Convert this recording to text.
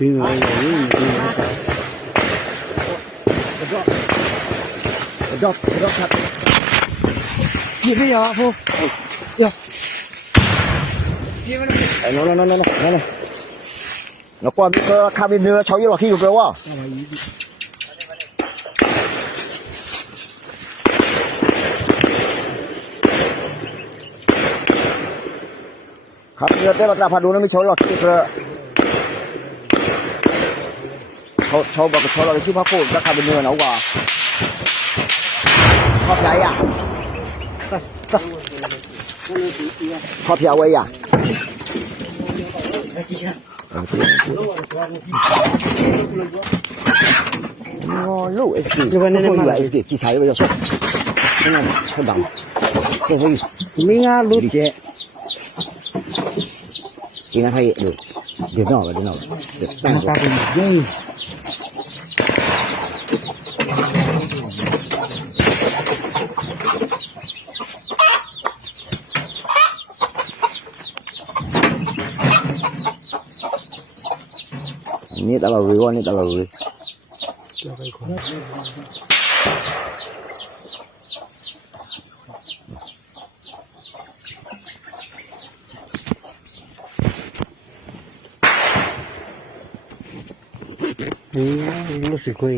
pin rồi drop thật gì bây giờ phu nó qua bị cabin nữa cháu yêu là khi được đâu àครับเนื้อเต้นราคาดูนะไม่ชอบหรอกที่เขาบอกกับเขาเราที่พระโคตรราคาเป็นเนื้อหนากว่าชอบใหญ่อ่ะชอบยาวไว้อ่ะลูกเอสกีนี่ว่าเอสกีกี่ใช้ไปจะส่งนั่นน่ะเขาดังแค่สิไม่งานรู้ดิแกกินอะไรดูเดี๋ยวนอกเดี๋ยวนอกเดี๋ยวตั้งตาเป็นยิ่งนี่ตลอดเลยว่านี่ตลอดเลยนี่รู้สึกคุย